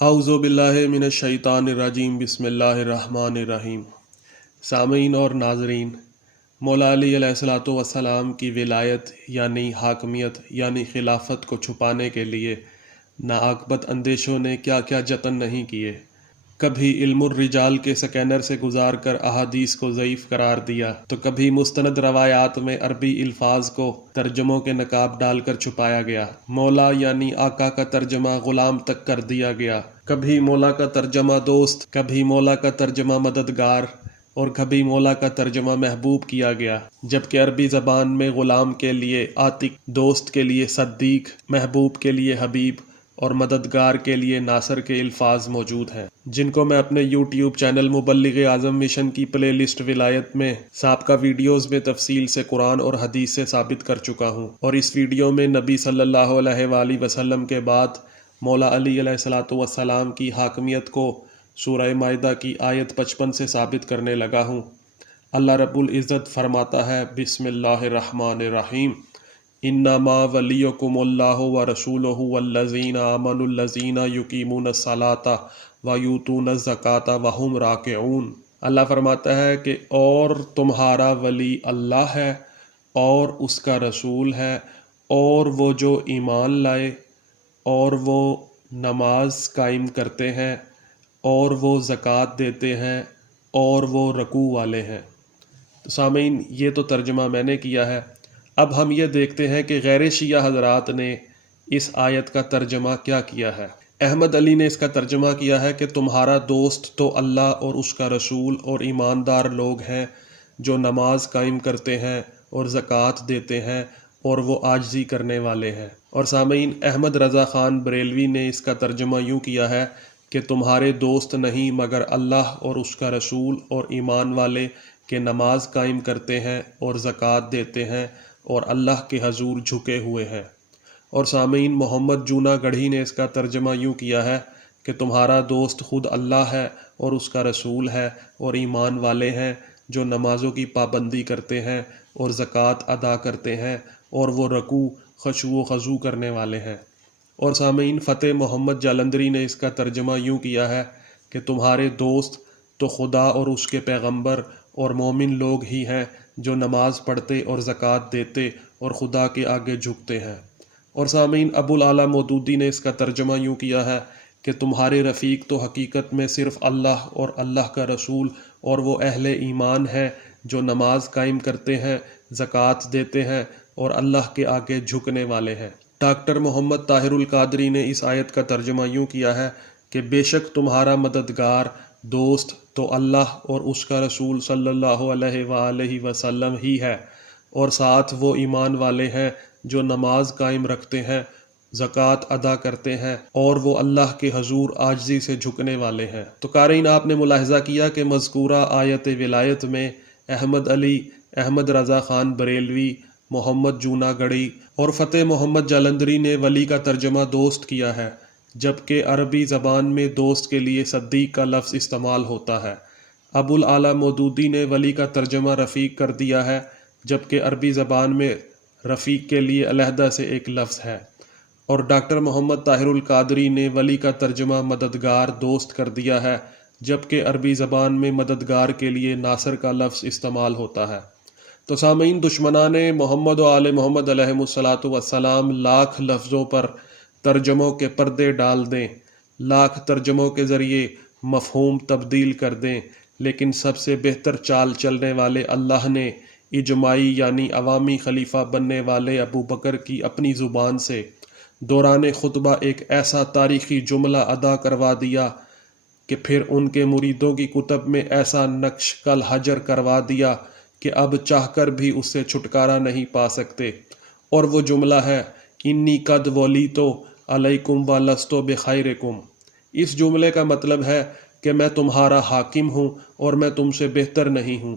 اعوذ باللہ من الشیطان الرجیم بسم اللہ الرحمن الرحیم۔ سامعین اور ناظرین، مولا علی علیہ الصلوۃ والسلام کی ولایت یعنی حاکمیت یعنی خلافت کو چھپانے کے لیے ناعاقبت اندیشوں نے کیا کیا جتن نہیں کیے۔ کبھی علم الرجال کے سکینر سے گزار کر احادیث کو ضعیف قرار دیا، تو کبھی مستند روایات میں عربی الفاظ کو ترجموں کے نقاب ڈال کر چھپایا گیا۔ مولا یعنی آقا کا ترجمہ غلام تک کر دیا گیا۔ کبھی مولا کا ترجمہ دوست، کبھی مولا کا ترجمہ مددگار، اور کبھی مولا کا ترجمہ محبوب کیا گیا، جبکہ عربی زبان میں غلام کے لیے عاتق، دوست کے لیے صدیق، محبوب کے لیے حبیب اور مددگار کے لیے ناصر کے الفاظ موجود ہیں، جن کو میں اپنے یوٹیوب چینل مبلغ اعظم مشن کی پلے لسٹ ولایت میں سابقہ ویڈیوز میں تفصیل سے قرآن اور حدیث سے ثابت کر چکا ہوں، اور اس ویڈیو میں نبی صلی اللہ علیہ وآلہ وسلم کے بعد مولا علی علیہ الصلوۃ والسلام کی حاکمیت کو سورہ مائدہ کی آیت 55 سے ثابت کرنے لگا ہوں۔ اللہ رب العزت فرماتا ہے، بسم اللہ الرحمن الرحیم، انما ولیکم اللہ ورسولہ والذین آمنوا الذین یقیمون الصلاۃ ویؤتون الزکاۃ وہم راکعون۔ اللہ فرماتا ہے کہ اور تمہارا ولی اللہ ہے اور اس کا رسول ہے، اور وہ جو ایمان لائے اور وہ نماز قائم کرتے ہیں اور وہ زکوٰۃ دیتے ہیں اور وہ رکوع والے ہیں۔ تو سامعین، یہ تو ترجمہ میں نے کیا ہے۔ اب ہم یہ دیکھتے ہیں کہ غیر شیعہ حضرات نے اس آیت کا ترجمہ کیا کیا ہے۔ احمد علی نے اس کا ترجمہ کیا ہے کہ تمہارا دوست تو اللہ اور اس کا رسول اور ایماندار لوگ ہیں جو نماز قائم کرتے ہیں اور زکوٰۃ دیتے ہیں اور وہ عاجزی کرنے والے ہیں۔ اور سامعین، احمد رضا خان بریلوی نے اس کا ترجمہ یوں کیا ہے کہ تمہارے دوست نہیں مگر اللہ اور اس کا رسول اور ایمان والے کہ نماز قائم کرتے ہیں اور زکوٰۃ دیتے ہیں اور اللہ کے حضور جھکے ہوئے ہیں۔ اور سامعین، محمد جونا گڑھی نے اس کا ترجمہ یوں کیا ہے کہ تمہارا دوست خود اللہ ہے اور اس کا رسول ہے اور ایمان والے ہیں جو نمازوں کی پابندی کرتے ہیں اور زکوٰۃ ادا کرتے ہیں اور وہ رکوع، خشوع و خضوع کرنے والے ہیں۔ اور سامعین، فتح محمد جالندری نے اس کا ترجمہ یوں کیا ہے کہ تمہارے دوست تو خدا اور اس کے پیغمبر اور مومن لوگ ہی ہیں جو نماز پڑھتے اور زکوٰۃ دیتے اور خدا کے آگے جھکتے ہیں۔ اور سامعین، ابو الاعلیٰ مودودی نے اس کا ترجمہ یوں کیا ہے کہ تمہارے رفیق تو حقیقت میں صرف اللہ اور اللہ کا رسول اور وہ اہل ایمان ہیں جو نماز قائم کرتے ہیں، زکوٰۃ دیتے ہیں اور اللہ کے آگے جھکنے والے ہیں۔ ڈاکٹر محمد طاہر القادری نے اس آیت کا ترجمہ یوں کیا ہے کہ بے شک تمہارا مددگار دوست تو اللہ اور اس کا رسول صلی اللہ علیہ وآلہ وسلم ہی ہے، اور ساتھ وہ ایمان والے ہیں جو نماز قائم رکھتے ہیں، زکوٰۃ ادا کرتے ہیں اور وہ اللہ کے حضور عاجزی سے جھکنے والے ہیں۔ تو قارئین، آپ نے ملاحظہ کیا کہ مذکورہ آیت ولایت میں احمد علی، احمد رضا خان بریلوی، محمد جونا گڑھی اور فتح محمد جالندری نے ولی کا ترجمہ دوست کیا ہے، جبکہ عربی زبان میں دوست کے لیے صدیق کا لفظ استعمال ہوتا ہے۔ ابو الاعلیٰ مودودی نے ولی کا ترجمہ رفیق کر دیا ہے، جبکہ عربی زبان میں رفیق کے لیے علیحدہ سے ایک لفظ ہے۔ اور ڈاکٹر محمد طاہر القادری نے ولی کا ترجمہ مددگار دوست کر دیا ہے، جبکہ عربی زبان میں مددگار کے لیے ناصر کا لفظ استعمال ہوتا ہے۔ تو سامعین، دشمنان محمد و آل محمد علیہ الصلوۃ والسلام لاکھ لفظوں پر ترجموں کے پردے ڈال دیں، لاکھ ترجموں کے ذریعے مفہوم تبدیل کر دیں، لیکن سب سے بہتر چال چلنے والے اللہ نے اجماعی یعنی عوامی خلیفہ بننے والے ابو بکر کی اپنی زبان سے دوران خطبہ ایک ایسا تاریخی جملہ ادا کروا دیا کہ پھر ان کے مریدوں کی کتب میں ایسا نقش کل حجر کروا دیا کہ اب چاہ کر بھی اس سے چھٹکارا نہیں پا سکتے، اور وہ جملہ ہے، انی قد ولیت علیکم ولست بخیرکم۔ اس جملے کا مطلب ہے کہ میں تمہارا حاکم ہوں اور میں تم سے بہتر نہیں ہوں۔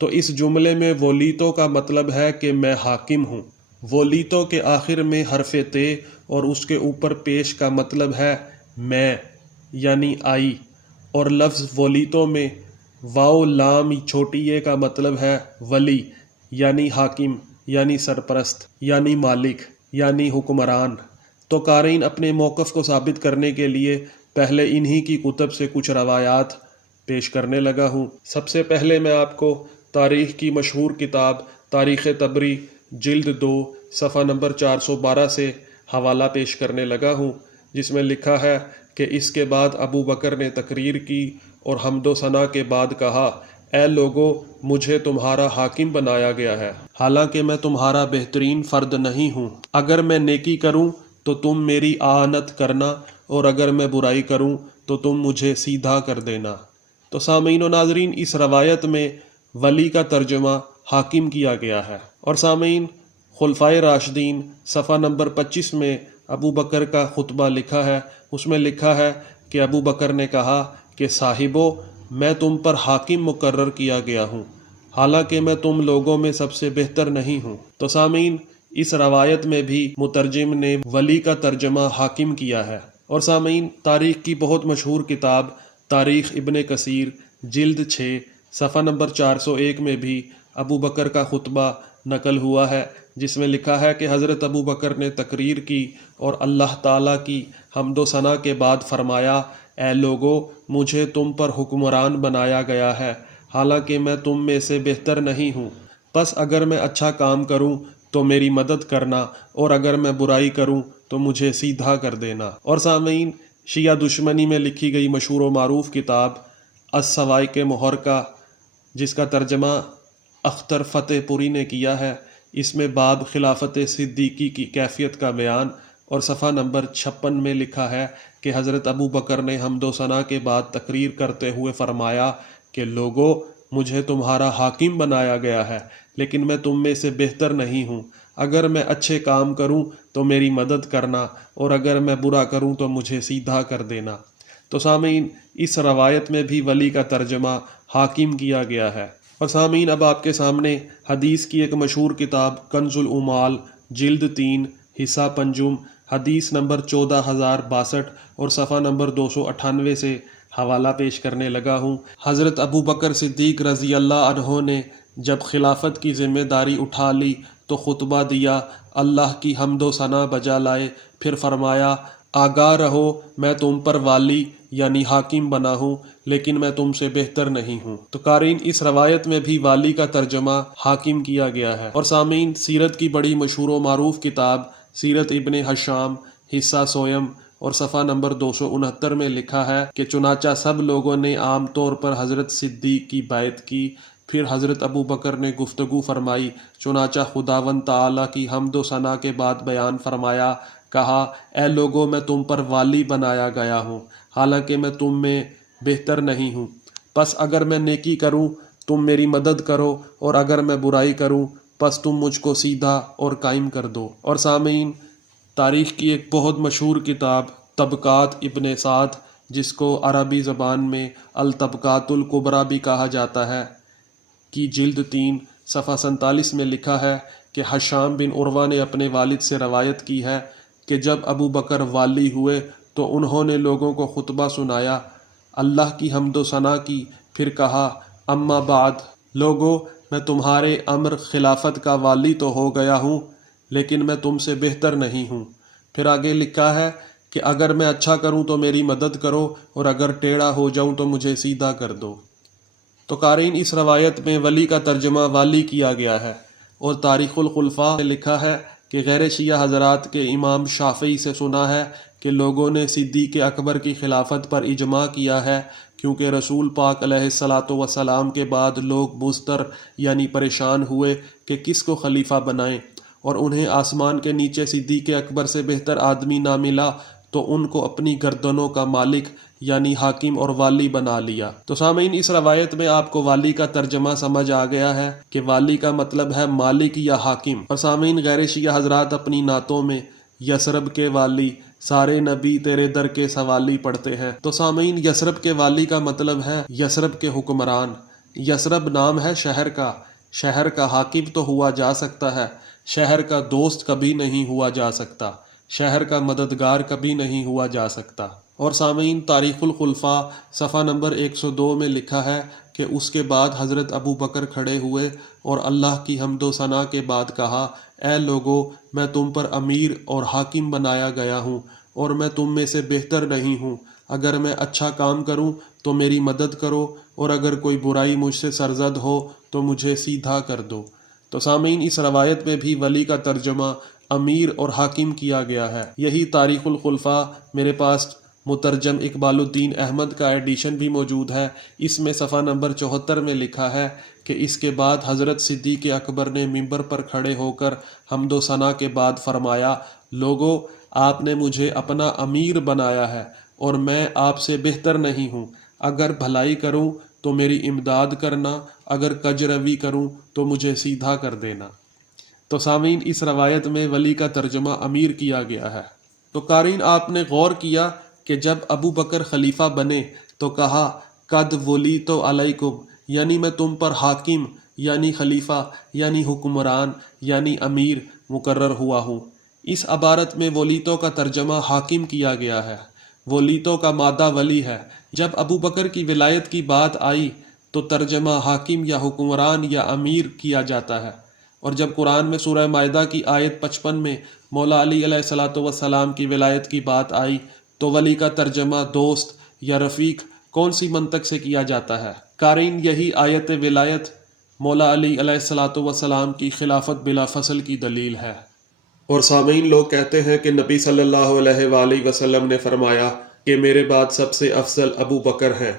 تو اس جملے میں ولیتو کا مطلب ہے کہ میں حاکم ہوں۔ ولیتو کے آخر میں حرف تے اور اس کے اوپر پیش کا مطلب ہے میں یعنی آئی، اور لفظ ولیتو میں واو لام چھوٹی اے کا مطلب ہے ولی یعنی حاکم یعنی سرپرست یعنی مالک یعنی حکمران۔ تو قارئین، اپنے موقف کو ثابت کرنے کے لیے پہلے انہی کی کتب سے کچھ روایات پیش کرنے لگا ہوں۔ سب سے پہلے میں آپ کو تاریخ کی مشہور کتاب تاریخ طبری جلد 2 صفحہ نمبر 412 سے حوالہ پیش کرنے لگا ہوں، جس میں لکھا ہے کہ اس کے بعد ابو بکر نے تقریر کی اور حمد و ثنا کے بعد کہا، اے لوگو، مجھے تمہارا حاکم بنایا گیا ہے، حالانکہ میں تمہارا بہترین فرد نہیں ہوں۔ اگر میں نیکی کروں تو تم میری اعانت کرنا، اور اگر میں برائی کروں تو تم مجھے سیدھا کر دینا۔ تو سامعین و ناظرین، اس روایت میں ولی کا ترجمہ حاکم کیا گیا ہے۔ اور سامعین، خلفائے راشدین صفحہ نمبر 25 میں ابو بکر کا خطبہ لکھا ہے، اس میں لکھا ہے کہ ابو بکر نے کہا کہ صاحبو، میں تم پر حاکم مقرر کیا گیا ہوں، حالانکہ میں تم لوگوں میں سب سے بہتر نہیں ہوں۔ تو سامعین، اس روایت میں بھی مترجم نے ولی کا ترجمہ حاکم کیا ہے۔ اور سامعین، تاریخ کی بہت مشہور کتاب تاریخ ابن کثیر جلد 6 صفحہ نمبر 401 میں بھی ابو بکر کا خطبہ نقل ہوا ہے، جس میں لکھا ہے کہ حضرت ابو بکر نے تقریر کی اور اللہ تعالیٰ کی حمد و ثنا کے بعد فرمایا، اے لوگو، مجھے تم پر حکمران بنایا گیا ہے، حالانکہ میں تم میں سے بہتر نہیں ہوں۔ پس اگر میں اچھا کام کروں تو میری مدد کرنا، اور اگر میں برائی کروں تو مجھے سیدھا کر دینا۔ اور سامعین، شیعہ دشمنی میں لکھی گئی مشہور و معروف کتاب السوائق محرقہ، جس کا ترجمہ اختر فتح پوری نے کیا ہے، اس میں باب خلافت صدیقی کی کیفیت کا بیان اور صفحہ نمبر 56 میں لکھا ہے کہ حضرت ابو بکر نے حمد و ثنا کے بعد تقریر کرتے ہوئے فرمایا کہ لوگو، مجھے تمہارا حاکم بنایا گیا ہے، لیکن میں تم میں سے بہتر نہیں ہوں۔ اگر میں اچھے کام کروں تو میری مدد کرنا، اور اگر میں برا کروں تو مجھے سیدھا کر دینا۔ تو سامعین، اس روایت میں بھی ولی کا ترجمہ حاکم کیا گیا ہے۔ اور سامعین، اب آپ کے سامنے حدیث کی ایک مشہور کتاب کنز العمال جلد 3 حصہ پنجم حدیث نمبر 14062 اور صفحہ نمبر 298 سے حوالہ پیش کرنے لگا ہوں۔ حضرت ابو بکر صدیق رضی اللہ عنہ نے جب خلافت کی ذمہ داری اٹھا لی تو خطبہ دیا، اللہ کی حمد و ثنا بجا لائے، پھر فرمایا، آگاہ رہو، میں تم پر والی یعنی حاکم بنا ہوں، لیکن میں تم سے بہتر نہیں ہوں۔ تو قارئین، اس روایت میں بھی والی کا ترجمہ حاکم کیا گیا ہے۔ اور سامعین، سیرت کی بڑی مشہور و معروف کتاب سیرت ابن ہشام حصہ سویم اور صفحہ نمبر 269 میں لکھا ہے کہ چنانچہ سب لوگوں نے عام طور پر حضرت صدیق کی بیعت کی، پھر حضرت ابو بکر نے گفتگو فرمائی، چنانچہ خداوند تعالیٰ کی حمد و ثنا کے بعد بیان فرمایا، کہا، اے لوگو، میں تم پر والی بنایا گیا ہوں، حالانکہ میں تم میں بہتر نہیں ہوں۔ پس اگر میں نیکی کروں تم میری مدد کرو، اور اگر میں برائی کروں پس تم مجھ کو سیدھا اور قائم کر دو۔ اور سامعین، تاریخ کی ایک بہت مشہور کتاب طبقات ابن سعد، جس کو عربی زبان میں الطبقات الکبریٰ بھی کہا جاتا ہے، کی جلد 3 صفحہ 47 میں لکھا ہے کہ ہشام بن عروہ نے اپنے والد سے روایت کی ہے کہ جب ابو بکر والی ہوئے تو انہوں نے لوگوں کو خطبہ سنایا، اللہ کی حمد و ثنا کی، پھر کہا، اما بعد، لوگو، میں تمہارے امر خلافت کا والی تو ہو گیا ہوں، لیکن میں تم سے بہتر نہیں ہوں۔ پھر آگے لکھا ہے کہ اگر میں اچھا کروں تو میری مدد کرو، اور اگر ٹیڑھا ہو جاؤں تو مجھے سیدھا کر دو۔ تو قارئین، اس روایت میں ولی کا ترجمہ والی کیا گیا ہے۔ اور تاریخ الخلفاء میں لکھا ہے کہ غیر شیعہ حضرات کے امام شافعی سے سنا ہے کہ لوگوں نے صدیق اکبر کی خلافت پر اجماع کیا ہے، کیونکہ رسول پاک علیہ الصلاۃ والسلام کے بعد لوگ مضطر یعنی پریشان ہوئے کہ کس کو خلیفہ بنائیں، اور انہیں آسمان کے نیچے صدیق اکبر سے بہتر آدمی نہ ملا، تو ان کو اپنی گردنوں کا مالک یعنی حاکم اور والی بنا لیا۔ تو سامعین، اس روایت میں آپ کو والی کا ترجمہ سمجھ آ گیا ہے کہ والی کا مطلب ہے مالک یا حاکم۔ اور سامعین، غیر شیعہ حضرات اپنی نعتوں میں یثرب کے والی، سارے نبی تیرے در کے سوالی پڑھتے ہیں۔ تو سامعین، یثرب کے والی کا مطلب ہے یثرب کے حکمران۔ یثرب نام ہے شہر کا، شہر کا حاکم تو ہوا جا سکتا ہے، شہر کا دوست کبھی نہیں ہوا جا سکتا، شہر کا مددگار کبھی نہیں ہوا جا سکتا۔ اور سامعین، تاریخ الخلفاء صفحہ نمبر 102 میں لکھا ہے کہ اس کے بعد حضرت ابو بکر کھڑے ہوئے اور اللہ کی حمد و ثنا کے بعد کہا، اے لوگو، میں تم پر امیر اور حاکم بنایا گیا ہوں، اور میں تم میں سے بہتر نہیں ہوں، اگر میں اچھا کام کروں تو میری مدد کرو، اور اگر کوئی برائی مجھ سے سرزد ہو تو مجھے سیدھا کر دو۔ تو سامعین، اس روایت میں بھی ولی کا ترجمہ امیر اور حاکم کیا گیا ہے۔ یہی تاریخ الخلفاء، میرے پاس مترجم اقبال الدین احمد کا ایڈیشن بھی موجود ہے۔ اس میں صفحہ نمبر 74 میں لکھا ہے کہ اس کے بعد حضرت صدیق اکبر نے ممبر پر کھڑے ہو کر حمد و ثنا کے بعد فرمایا، لوگو، آپ نے مجھے اپنا امیر بنایا ہے اور میں آپ سے بہتر نہیں ہوں، اگر بھلائی کروں تو میری امداد کرنا، اگر کج روی کروں تو مجھے سیدھا کر دینا۔ تو سامعین، اس روایت میں ولی کا ترجمہ امیر کیا گیا ہے۔ تو قارئین، آپ نے غور کیا کہ جب ابو بکر خلیفہ بنے تو کہا قد ولیت علیکم، یعنی میں تم پر حاکم یعنی خلیفہ یعنی حکمران یعنی امیر مقرر ہوا ہوں۔ اس عبارت میں ولیتوں کا ترجمہ حاکم کیا گیا ہے۔ ولیتوں کا مادہ ولی ہے۔ جب ابو بکر کی ولایت کی بات آئی تو ترجمہ حاکم یا حکمران یا امیر کیا جاتا ہے، اور جب قرآن میں سورہ مائدہ کی آیت 55 میں مولا علی علیہ السلام کی ولایت کی بات آئی تو ولی کا ترجمہ دوست یا رفیق کون سی منطق سے کیا جاتا ہے؟ قارئین، یہی آیت ولایت مولا علی علیہ السلام کی خلافت بلا فصل کی دلیل ہے۔ اور سامعین، لوگ کہتے ہیں کہ نبی صلی اللہ علیہ وآلہ وسلم نے فرمایا کہ میرے بعد سب سے افضل ابو بکر ہیں۔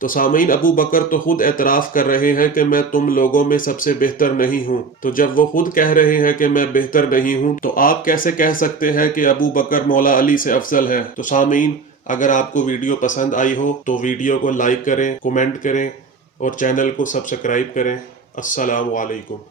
تو سامعین، ابو بکر تو خود اعتراف کر رہے ہیں کہ میں تم لوگوں میں سب سے بہتر نہیں ہوں، تو جب وہ خود کہہ رہے ہیں کہ میں بہتر نہیں ہوں تو آپ کیسے کہہ سکتے ہیں کہ ابو بکر مولا علی سے افضل ہے؟ تو سامعین، اگر آپ کو ویڈیو پسند آئی ہو تو ویڈیو کو لائک کریں، کومنٹ کریں اور چینل کو سبسکرائب کریں۔ السلام علیکم۔